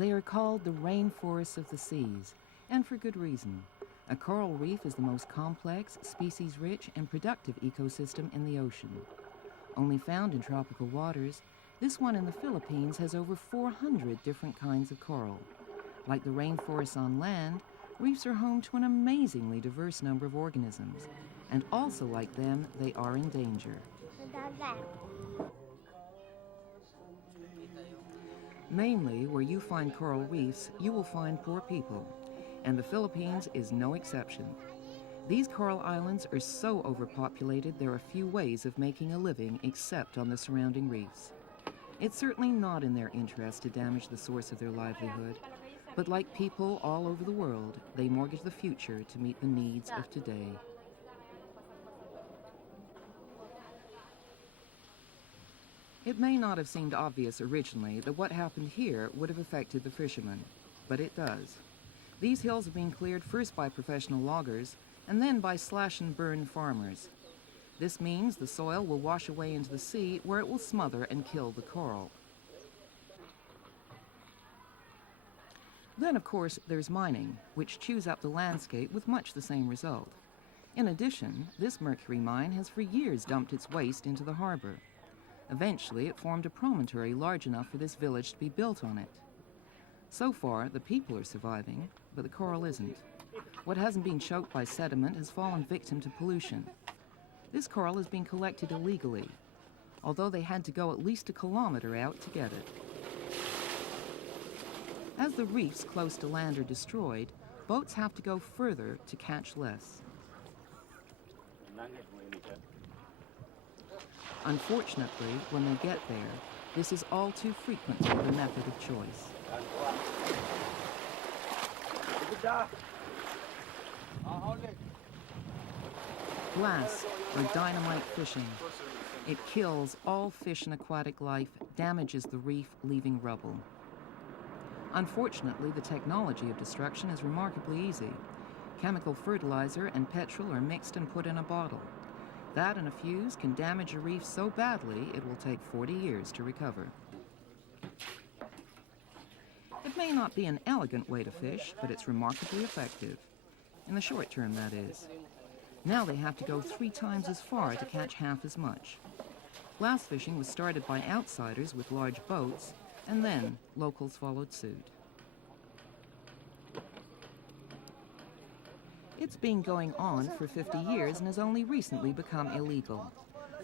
They are called the rainforests of the seas, and for good reason. A coral reef is the most complex, species-rich, and productive ecosystem in the ocean. Only found in tropical waters, this one in the Philippines has over 400 different kinds of coral. Like the rainforests on land, reefs are home to an amazingly diverse number of organisms, and also like them, they are in danger. Mainly, where you find coral reefs, you will find poor people, and the Philippines is no exception. These coral islands are so overpopulated there are few ways of making a living except on the surrounding reefs. It's certainly not in their interest to damage the source of their livelihood, but like people all over the world, they mortgage the future to meet the needs of today. It may not have seemed obvious originally that what happened here would have affected the fishermen, but it does. These hills have been cleared first by professional loggers and then by slash-and-burn farmers. This means the soil will wash away into the sea where it will smother and kill the coral. Then, of course, there's mining, which chews up the landscape with much the same result. In addition, this mercury mine has for years dumped its waste into the harbor. Eventually, it formed a promontory large enough for this village to be built on it. So far, the people are surviving, but the coral isn't. What hasn't been choked by sediment has fallen victim to pollution. This coral has been collected illegally, although they had to go at least a kilometer out to get it. As the reefs close to land are destroyed, boats have to go further to catch less. Unfortunately, when they get there, this is all too frequently the method of choice. Glass, or dynamite fishing. It kills all fish and aquatic life, damages the reef, leaving rubble. Unfortunately, the technology of destruction is remarkably easy. Chemical fertilizer and petrol are mixed and put in a bottle. That and a fuse can damage a reef so badly it will take 40 years to recover. It may not be an elegant way to fish, but it's remarkably effective. In the short term, that is. Now they have to go 3 times as far to catch half as much. Glass fishing was started by outsiders with large boats, and then locals followed suit. It's been going on for 50 years and has only recently become illegal.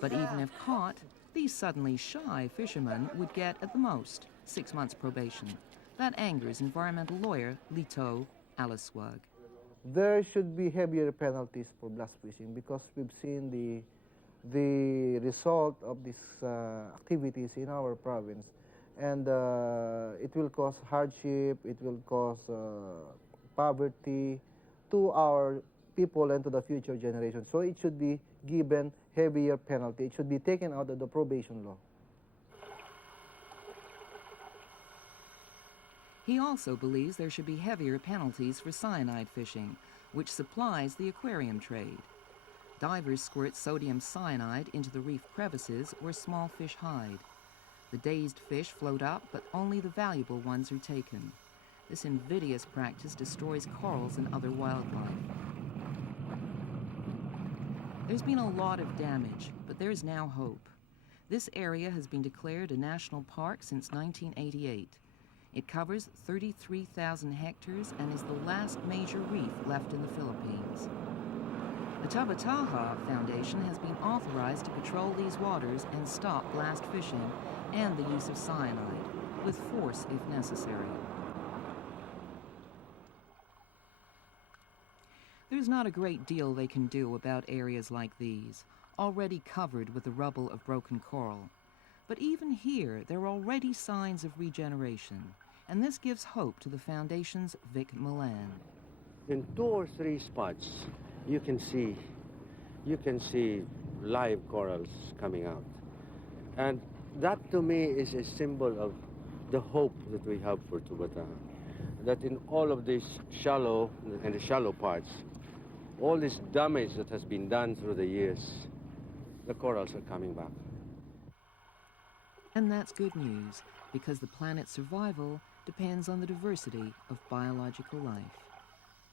But even if caught, these suddenly shy fishermen would get, at the most, 6 months probation. That angers environmental lawyer Lito Alaswag. There should be heavier penalties for blast fishing because we've seen the result of these activities in our province. And it will cause hardship, it will cause poverty to our people and to the future generation. So it should be given heavier penalty. It should be taken out of the probation law. He also believes there should be heavier penalties for cyanide fishing, which supplies the aquarium trade. Divers squirt sodium cyanide into the reef crevices where small fish hide. The dazed fish float up, but only the valuable ones are taken. This invidious practice destroys corals and other wildlife. There's been a lot of damage, but there's now hope. This area has been declared a national park since 1988. It covers 33,000 hectares and is the last major reef left in the Philippines. The Tubbataha Foundation has been authorized to patrol these waters and stop blast fishing and the use of cyanide, with force if necessary. There's not a great deal they can do about areas like these, already covered with the rubble of broken coral. But even here, there are already signs of regeneration, and this gives hope to the Foundation's Vic Milan. In 2 or 3 spots, you can see live corals coming out. And that to me is a symbol of the hope that we have for Tubbataha. That in all of these shallow parts, all this damage that has been done through the years, the corals are coming back. And that's good news, because the planet's survival depends on the diversity of biological life.